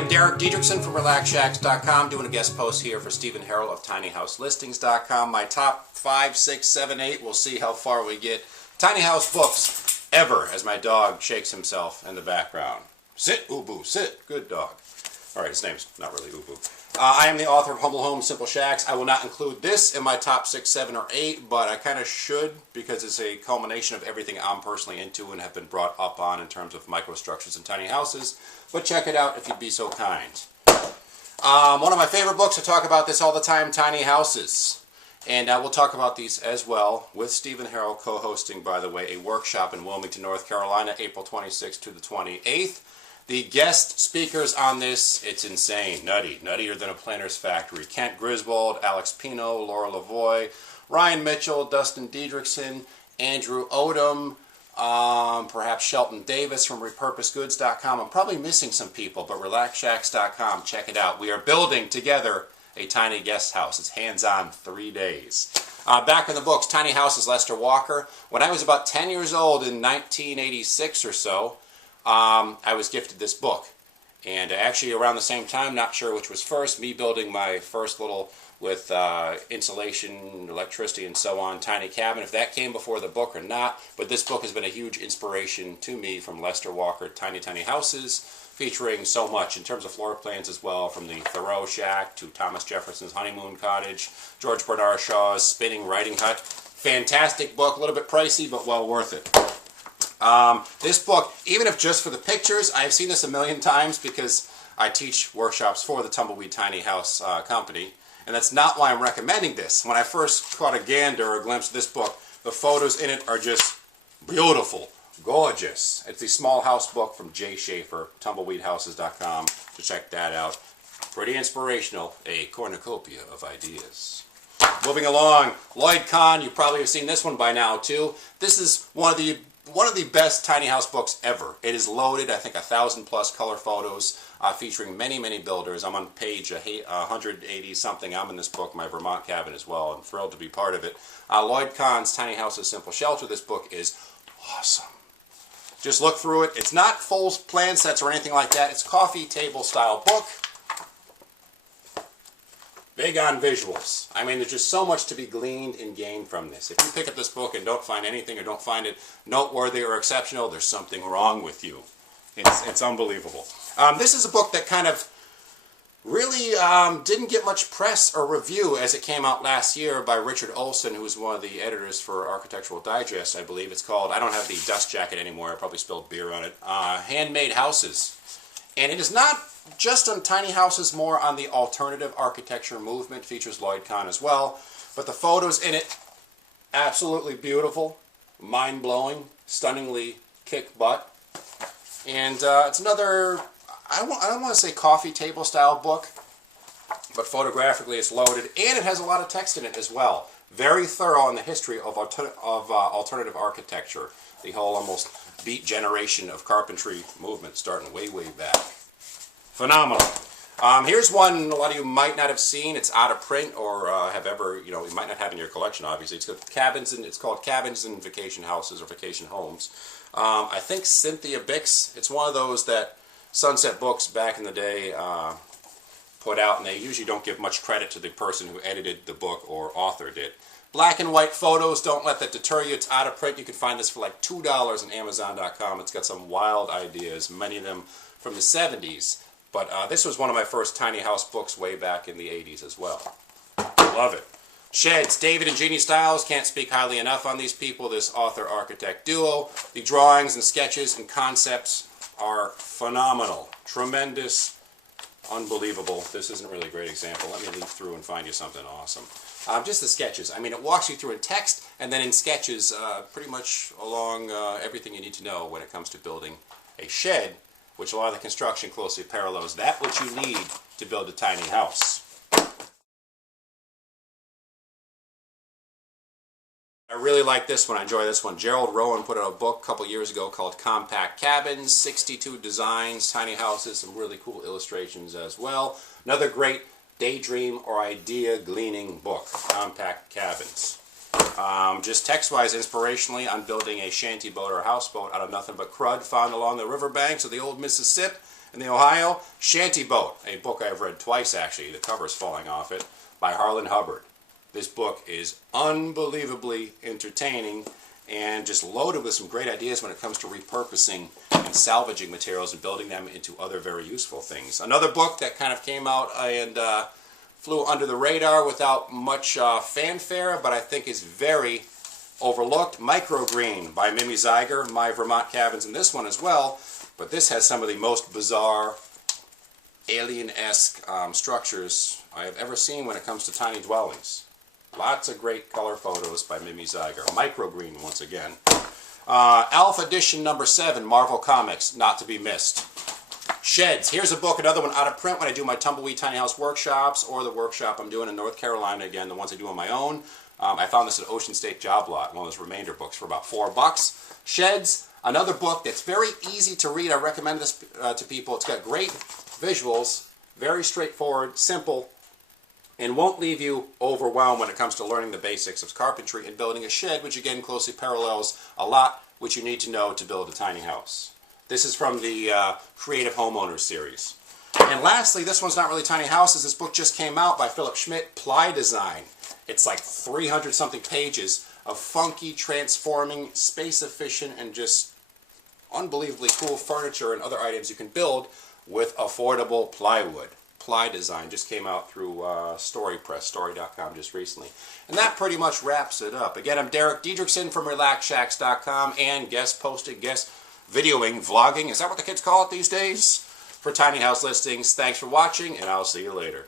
am Derek Diedricksen from RelaxShacks.com, doing a guest post here for Stephen Harrell of TinyHouseListings.com. My top 5, 6, 7, 8, we'll see how far we get. Tiny house books ever, as my dog shakes himself in the background. Sit, Ubu, sit. Good dog. All right, his name's not really Ubu. I am the author of Humble Homes, Simple Shacks. I will not include this in my top 6, 7, or 8, but I kind of should because it's a culmination of everything I'm personally into and have been brought up on in terms of microstructures and tiny houses. But check it out if you'd be so kind. One of my favorite books, I talk about this all the time, Tiny Houses. And we'll talk about these as well with Stephen Harrell co-hosting, by the way, a workshop in Wilmington, North Carolina, April 26th to the 28th. The guest speakers on this, it's insane, nutty, nuttier than a planner's factory. Kent Griswold, Alex Pino, Laura Lavoie, Ryan Mitchell, Dustin Diedricksen, Andrew Odom, perhaps Shelton Davis from RepurposedGoods.com. I'm probably missing some people, but RelaxShacks.com, check it out. We are building together a tiny guest house. It's hands-on 3 days. Back in the books, Tiny Houses, Lester Walker. When I was about 10 years old in 1986 or so, I was gifted this book, and actually around the same time, not sure which was first, me building my first little, with insulation, electricity, and so on, tiny cabin, if that came before the book or not, but this book has been a huge inspiration to me from Lester Walker, Tiny Houses, featuring so much in terms of floor plans as well, from the Thoreau Shack to Thomas Jefferson's Honeymoon Cottage, George Bernard Shaw's Spinning Writing Hut. Fantastic book, a little bit pricey, but well worth it. This book, even if just for the pictures, I've seen this a million times because I teach workshops for the Tumbleweed Tiny House Company, and that's not why I'm recommending this. When I first caught a gander or a glimpse of this book, the photos in it are just beautiful, gorgeous. It's the Small House book from Jay Schaefer, TumbleweedHouses.com, to check that out. Pretty inspirational, a cornucopia of ideas. Moving along, Lloyd Kahn, you probably have seen this one by now too. This is one of the best tiny house books ever. It is loaded, I think 1,000+ color photos featuring many builders. I'm on page 180 something. I'm in this book, my Vermont cabin as well. I'm thrilled to be part of it. Lloyd Kahn's Tiny Houses, Simple Shelter. This book is awesome. Just look through it. It's not full plan sets or anything like that. It's coffee table style book. Big on visuals. I mean, there's just so much to be gleaned and gained from this. If you pick up this book and don't find anything or don't find it noteworthy or exceptional, there's something wrong with you. It's unbelievable. This is a book that kind of really didn't get much press or review as it came out last year by Richard Olsen, who was one of the editors for Architectural Digest, I believe. It's called, I don't have the dust jacket anymore, I probably spilled beer on it, Handmade Houses. And it is not just on tiny houses, more on the alternative architecture movement. Features Lloyd Kahn as well. But the photos in it, absolutely beautiful, mind-blowing, stunningly kick butt. And it's another, I don't want to say coffee table style book, but photographically it's loaded, and it has a lot of text in it as well. Very thorough on the history of alternative architecture. The whole almost beat generation of carpentry movement starting way back. Phenomenal. Here's one a lot of you might not have seen. It's out of print or have ever, you might not have in your collection, obviously. It's called Cabins in Vacation Houses or Vacation Homes. I think Cynthia Bix, it's one of those that Sunset Books back in the day put out, and they usually don't give much credit to the person who edited the book or authored it. Black and white photos, don't let that deter you. It's out of print. You can find this for like $2 on Amazon.com. It's got some wild ideas, many of them from the 70s. But this was one of my first tiny house books way back in the 80s as well. Love it. Sheds, David and Jeannie Stiles. Can't speak highly enough on these people, this author-architect duo. The drawings and sketches and concepts are phenomenal. Tremendous. Unbelievable. This isn't really a great example. Let me leaf through and find you something awesome. Just the sketches. I mean, it walks you through in text and then in sketches pretty much along everything you need to know when it comes to building a shed, which a lot of the construction closely parallels that which you need to build a tiny house. I really like this one. I enjoy this one. Gerald Rowan put out a book a couple years ago called Compact Cabins, 62 designs, tiny houses, some really cool illustrations as well. Another great daydream or idea gleaning book, Compact Cabins. Just text-wise, inspirationally, on building a shanty boat or a houseboat out of nothing but crud found along the riverbanks of the old Mississippi, in the Ohio, Shantyboat, a book I've read twice actually, the cover's falling off it, by HARLAN Hubbard. This book is unbelievably entertaining and just loaded with some great ideas when it comes to repurposing and salvaging materials and building them into other very useful things. Another book that kind of came out and flew under the radar without much fanfare, but I think is very overlooked, Microgreen by Mimi ZEIGER, My Vermont Cabins in this one as well, but this has some of the most bizarre, alien-esque structures I have ever seen when it comes to tiny dwellings. Lots of great color photos by Mimi ZEIGER. Microgreen once again. Alpha Edition number 7, Marvel Comics, not to be missed. Sheds. Here's a book, another one out of print when I do my Tumbleweed Tiny House workshops or the workshop I'm doing in North Carolina, again, the ones I do on my own. I found this at Ocean State Job Lot, one of those remainder books for about $4. Sheds, another book that's very easy to read. I recommend this to people. It's got great visuals, very straightforward, simple, and won't leave you overwhelmed when it comes to learning the basics of carpentry and building a shed, which again closely parallels a lot which you need to know to build a tiny house. This is from the Creative Homeowners series. And lastly, this one's not really tiny houses. This book just came out by Philip Schmidt, Ply Design. It's like 300 something pages of funky, transforming, space efficient, and just unbelievably cool furniture and other items you can build with affordable plywood. Ply Design just came out through story.com just recently. And that pretty much wraps it up. Again, I'm Derek Diedricksen from RelaxShacks.com and guest posting, guest videoing, vlogging, is that what the kids call it these days? For Tiny House Listings. Thanks for watching, and I'll see you later.